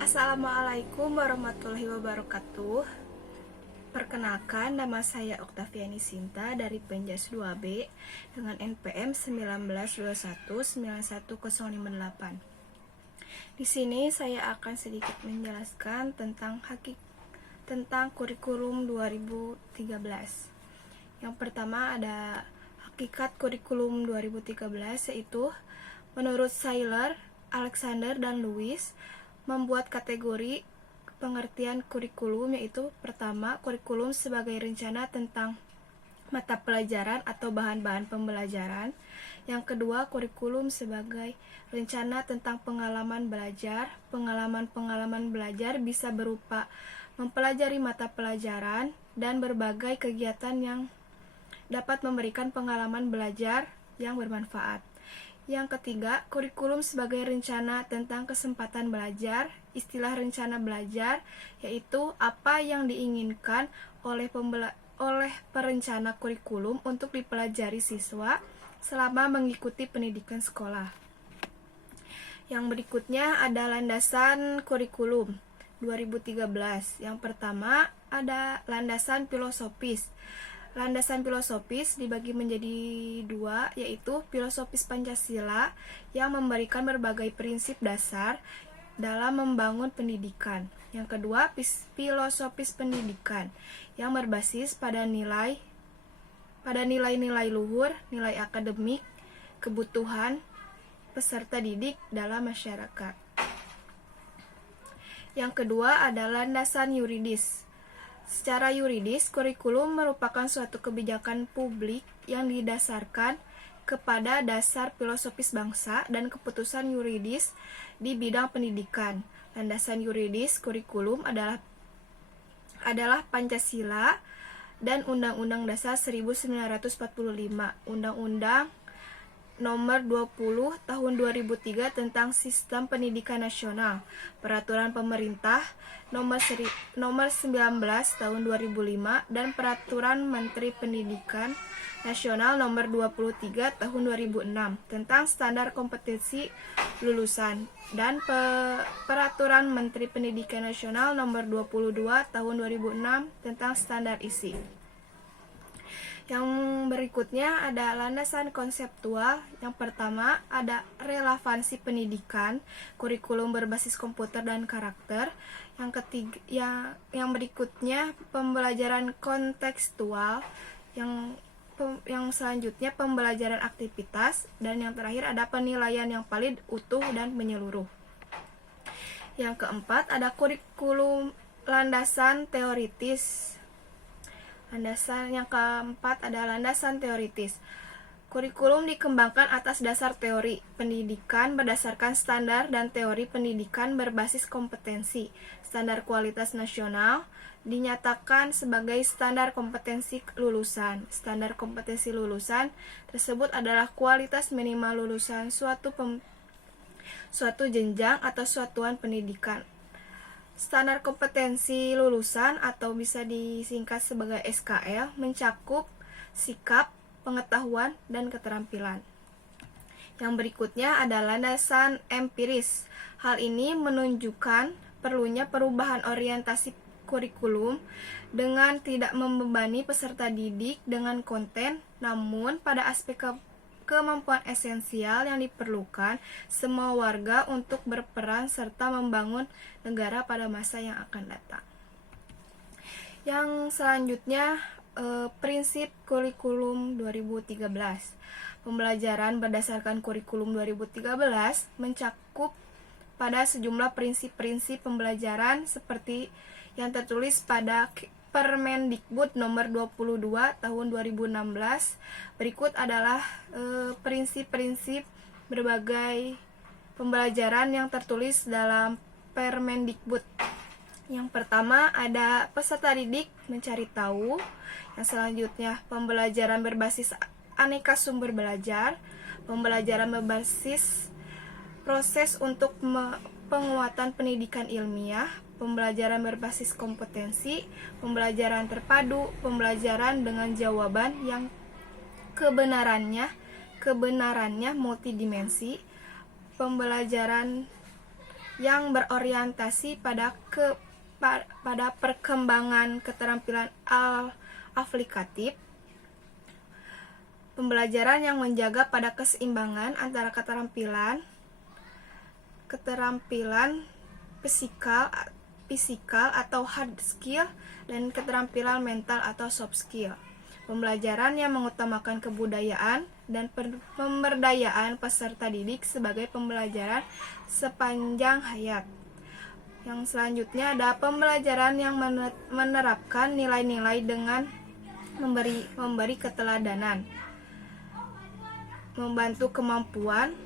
Assalamualaikum warahmatullahi wabarakatuh. Perkenalkan, nama saya Oktaviani Sinta dari Penjas 2B dengan NPM 19219108. Di sini saya akan sedikit menjelaskan tentang kurikulum 2013. Yang pertama ada hakikat kurikulum 2013, yaitu menurut Sailer, Alexander, dan Lewis membuat kategori pengertian kurikulum, yaitu pertama, kurikulum sebagai rencana tentang mata pelajaran atau bahan-bahan pembelajaran. Yang kedua, kurikulum sebagai rencana tentang pengalaman belajar. Pengalaman belajar bisa berupa mempelajari mata pelajaran dan berbagai kegiatan yang dapat memberikan pengalaman belajar yang bermanfaat. Yang ketiga, kurikulum sebagai rencana tentang kesempatan belajar. Istilah rencana belajar yaitu apa yang diinginkan oleh perencana kurikulum untuk dipelajari siswa selama mengikuti pendidikan sekolah. Yang berikutnya ada landasan kurikulum 2013. Yang pertama ada landasan filosofis. Landasan filosofis dibagi menjadi dua, yaitu filosofis Pancasila yang memberikan berbagai prinsip dasar dalam membangun pendidikan. Yang kedua, filosofis pendidikan yang berbasis pada nilai-nilai luhur, nilai akademik, kebutuhan peserta didik dalam masyarakat. Yang kedua adalah landasan yuridis. Secara yuridis, kurikulum merupakan suatu kebijakan publik yang didasarkan kepada dasar filosofis bangsa dan keputusan yuridis di bidang pendidikan. Landasan yuridis kurikulum adalah Pancasila dan Undang-Undang Dasar 1945, Undang-Undang Nomor 20 Tahun 2003 tentang Sistem Pendidikan Nasional, Peraturan Pemerintah Nomor 19 Tahun 2005, dan Peraturan Menteri Pendidikan Nasional Nomor 23 Tahun 2006 tentang Standar Kompetensi Lulusan, dan Peraturan Menteri Pendidikan Nasional Nomor 22 Tahun 2006 tentang Standar Isi. Yang berikutnya ada landasan konseptual. Yang pertama ada relevansi pendidikan, kurikulum berbasis komputer dan karakter. Yang ketiga, yang berikutnya pembelajaran kontekstual. Yang selanjutnya pembelajaran aktivitas, dan yang terakhir ada penilaian yang valid, utuh, dan menyeluruh. Yang keempat ada kurikulum landasan teoritis. Yang keempat ada landasan teoritis. Kurikulum dikembangkan atas dasar teori pendidikan berdasarkan standar dan teori pendidikan berbasis kompetensi. Standar kualitas nasional dinyatakan sebagai standar kompetensi lulusan. Standar kompetensi lulusan tersebut adalah kualitas minimal lulusan suatu jenjang atau satuan pendidikan. Standar kompetensi lulusan atau bisa disingkat sebagai SKL mencakup sikap, pengetahuan, dan keterampilan. Yang berikutnya ada landasan empiris. Hal ini menunjukkan perlunya perubahan orientasi kurikulum dengan tidak membebani peserta didik dengan konten, namun pada aspek kemampuan esensial yang diperlukan semua warga untuk berperan serta membangun negara pada masa yang akan datang. Yang selanjutnya prinsip kurikulum 2013. Pembelajaran berdasarkan kurikulum 2013 mencakup pada sejumlah prinsip-prinsip pembelajaran seperti yang tertulis pada Permendikbud nomor 22 tahun 2016. Berikut adalah prinsip-prinsip berbagai pembelajaran yang tertulis dalam Permendikbud. Yang pertama ada peserta didik mencari tahu. Yang selanjutnya pembelajaran berbasis aneka sumber belajar. Pembelajaran berbasis proses untuk penguatan pendidikan ilmiah. Pembelajaran berbasis kompetensi, pembelajaran terpadu, pembelajaran dengan jawaban yang kebenarannya multidimensi, pembelajaran yang berorientasi pada perkembangan keterampilan aplikatif, pembelajaran yang menjaga pada keseimbangan antara keterampilan fisikal atau hard skill dan keterampilan mental atau soft skill. Pembelajaran yang mengutamakan kebudayaan dan pemberdayaan peserta didik sebagai pembelajaran sepanjang hayat. Yang selanjutnya ada pembelajaran yang menerapkan nilai-nilai dengan memberi keteladanan, membantu kemampuan,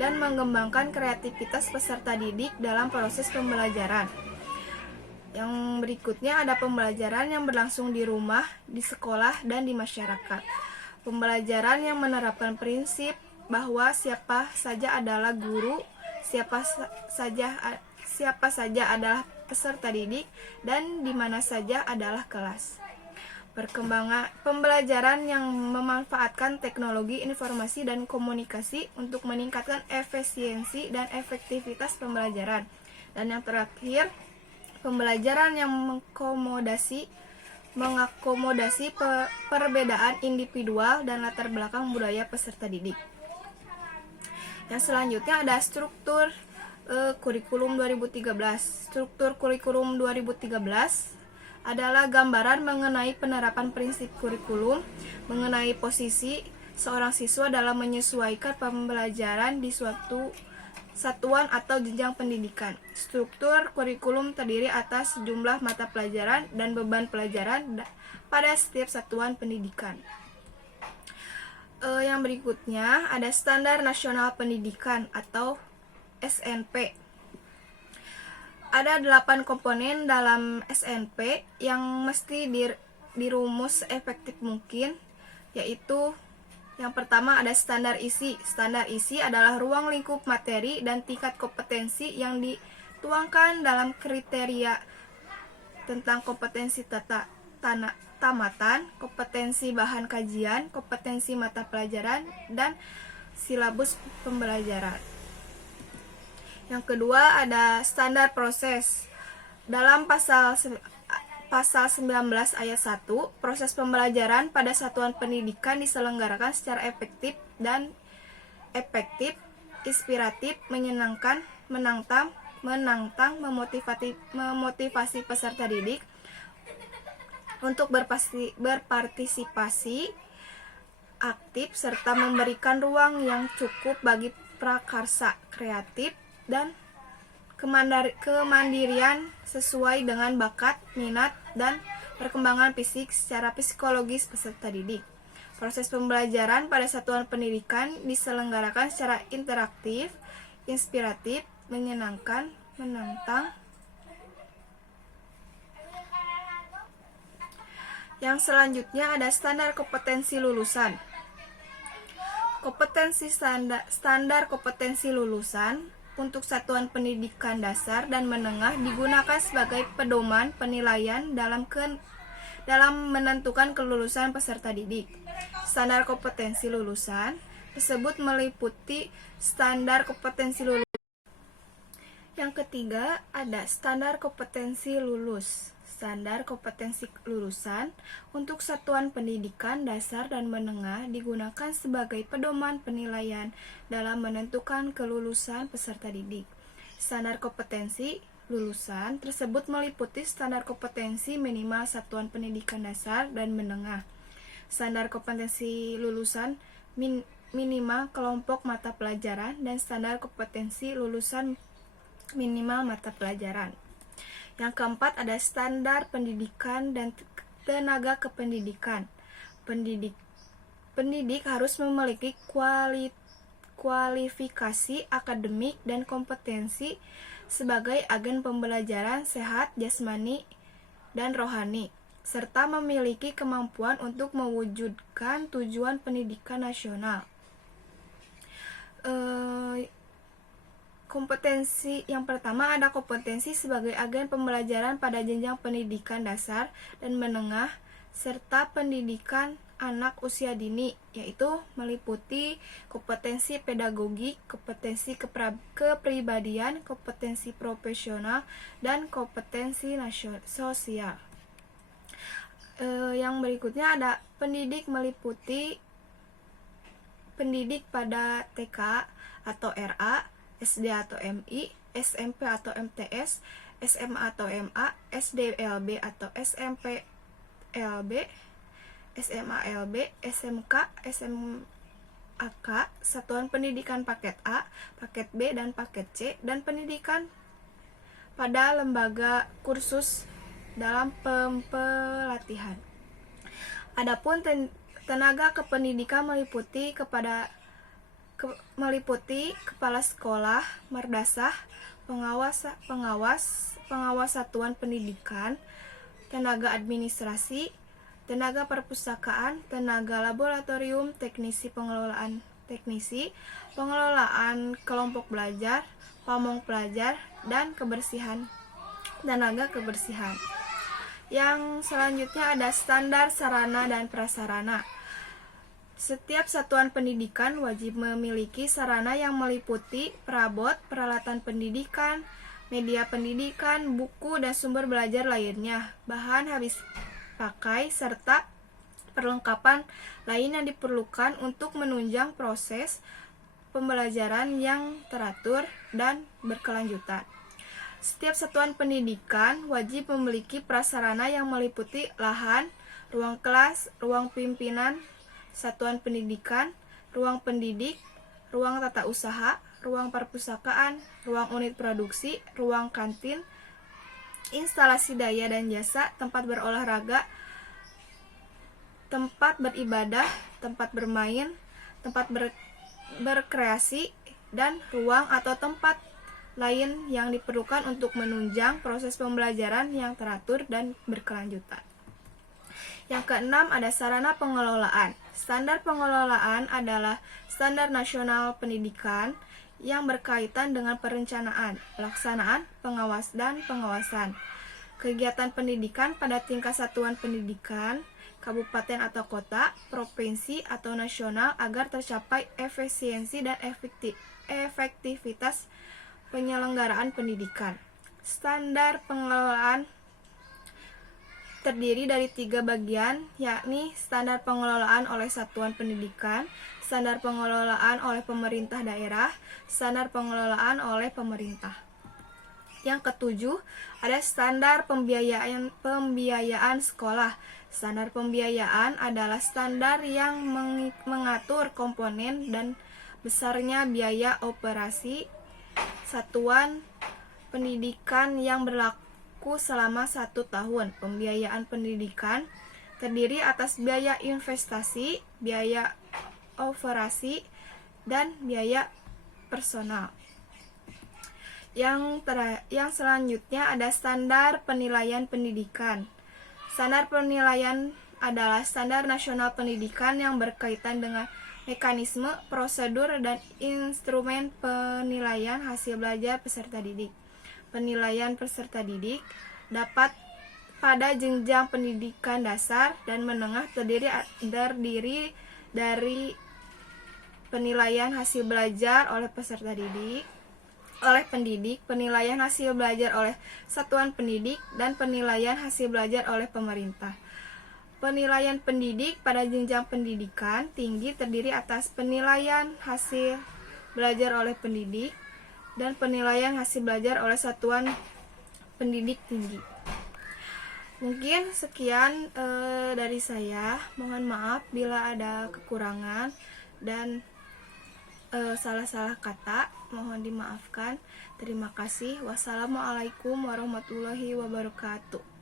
dan mengembangkan kreativitas peserta didik dalam proses pembelajaran. Yang berikutnya ada pembelajaran yang berlangsung di rumah, di sekolah, dan di masyarakat. Pembelajaran yang menerapkan prinsip bahwa siapa saja adalah guru, siapa saja adalah peserta didik, dan di mana saja adalah kelas. Perkembangan pembelajaran yang memanfaatkan teknologi informasi dan komunikasi untuk meningkatkan efisiensi dan efektivitas pembelajaran. Dan yang terakhir, pembelajaran yang mengakomodasi perbedaan individual dan latar belakang budaya peserta didik. Yang selanjutnya ada struktur kurikulum 2013. Struktur kurikulum 2013 adalah gambaran mengenai penerapan prinsip kurikulum, mengenai posisi seorang siswa dalam menyesuaikan pembelajaran di suatu satuan atau jenjang pendidikan. Struktur kurikulum terdiri atas sejumlah mata pelajaran dan beban pelajaran pada setiap satuan pendidikan. Yang berikutnya ada Standar Nasional Pendidikan atau SNP. Ada 8 komponen dalam SNP yang mesti dirumus efektif mungkin, yaitu yang pertama ada standar isi. Standar isi adalah ruang lingkup materi dan tingkat kompetensi yang dituangkan dalam kriteria tentang kompetensi tamatan, kompetensi bahan kajian, kompetensi mata pelajaran, dan silabus pembelajaran. Yang kedua ada standar proses. Dalam pasal 19 ayat 1, proses pembelajaran pada satuan pendidikan diselenggarakan secara efektif, inspiratif, menyenangkan, menantang, memotivasi peserta didik untuk berpartisipasi aktif serta memberikan ruang yang cukup bagi prakarsa kreatif dan kemandirian sesuai dengan bakat, minat, dan perkembangan fisik secara psikologis peserta didik. Proses pembelajaran pada satuan pendidikan diselenggarakan secara interaktif, inspiratif, menyenangkan, menantang. Yang selanjutnya ada standar kompetensi lulusan. Standar kompetensi lulusan untuk satuan pendidikan dasar dan menengah digunakan sebagai pedoman penilaian dalam menentukan kelulusan peserta didik. Standar kompetensi lulusan tersebut meliputi standar kompetensi lulus. Yang ketiga ada standar kompetensi lulus. Standar kompetensi lulusan untuk satuan pendidikan dasar dan menengah digunakan sebagai pedoman penilaian dalam menentukan kelulusan peserta didik. Standar kompetensi lulusan tersebut meliputi standar kompetensi minimal satuan pendidikan dasar dan menengah, standar kompetensi lulusan minimal kelompok mata pelajaran, dan standar kompetensi lulusan minimal mata pelajaran. Yang keempat ada standar pendidikan dan tenaga kependidikan. Pendidik harus memiliki kualifikasi akademik dan kompetensi sebagai agen pembelajaran sehat jasmani dan rohani, serta memiliki kemampuan untuk mewujudkan tujuan pendidikan nasional. Kompetensi yang pertama ada kompetensi sebagai agen pembelajaran pada jenjang pendidikan dasar dan menengah serta pendidikan anak usia dini, yaitu meliputi kompetensi pedagogik, kompetensi kepribadian, kompetensi profesional, dan kompetensi sosial. Yang berikutnya ada pendidik, meliputi pendidik pada TK atau RA, SD atau MI, SMP atau MTS, SMA atau MA, SDLB atau SMP LB, SMA LB, SMK, SMAK, satuan pendidikan paket A, paket B, dan paket C, dan pendidikan pada lembaga kursus dalam pelatihan. Adapun tenaga kependidikan meliputi kepala sekolah, madrasah, pengawas satuan pendidikan, tenaga administrasi, tenaga perpustakaan, tenaga laboratorium, pengelolaan kelompok belajar, pamong pelajar, dan tenaga kebersihan. Yang selanjutnya ada standar sarana dan prasarana. Setiap satuan pendidikan wajib memiliki sarana yang meliputi perabot, peralatan pendidikan, media pendidikan, buku, dan sumber belajar lainnya, bahan habis pakai, serta perlengkapan lain yang diperlukan untuk menunjang proses pembelajaran yang teratur dan berkelanjutan. Setiap satuan pendidikan wajib memiliki prasarana yang meliputi lahan, ruang kelas, ruang pimpinan satuan pendidikan, ruang pendidik, ruang tata usaha, ruang perpustakaan, ruang unit produksi, ruang kantin, instalasi daya dan jasa, tempat berolahraga, tempat beribadah, tempat bermain, tempat berkreasi, dan ruang atau tempat lain yang diperlukan untuk menunjang proses pembelajaran yang teratur dan berkelanjutan. Yang keenam ada sarana pengelolaan. Standar pengelolaan adalah standar nasional pendidikan yang berkaitan dengan perencanaan, pelaksanaan, pengawasan. Kegiatan pendidikan pada tingkat satuan pendidikan, kabupaten atau kota, provinsi atau nasional agar tercapai efisiensi dan efektivitas penyelenggaraan pendidikan. Standar pengelolaan terdiri dari 3 bagian, yakni standar pengelolaan oleh satuan pendidikan, standar pengelolaan oleh pemerintah daerah, standar pengelolaan oleh pemerintah. Yang ketujuh, ada standar pembiayaan sekolah. Standar pembiayaan adalah standar yang mengatur komponen dan besarnya biaya operasi satuan pendidikan yang berlaku selama 1 tahun. Pembiayaan pendidikan terdiri atas biaya investasi, biaya operasi, dan biaya personal. Yang selanjutnya ada standar penilaian pendidikan. Standar penilaian adalah standar nasional pendidikan yang berkaitan dengan mekanisme, prosedur, dan instrumen penilaian hasil belajar peserta didik. Penilaian peserta didik dapat pada jenjang pendidikan dasar dan menengah terdiri dari penilaian hasil belajar oleh peserta didik, oleh pendidik, penilaian hasil belajar oleh satuan pendidik, dan penilaian hasil belajar oleh pemerintah. Penilaian pendidik pada jenjang pendidikan tinggi terdiri atas penilaian hasil belajar oleh pendidik dan penilaian hasil belajar oleh satuan pendidik tinggi. Mungkin sekian dari saya. Mohon maaf bila ada kekurangan dan salah-salah kata, mohon dimaafkan. Terima kasih. Wassalamualaikum warahmatullahi wabarakatuh.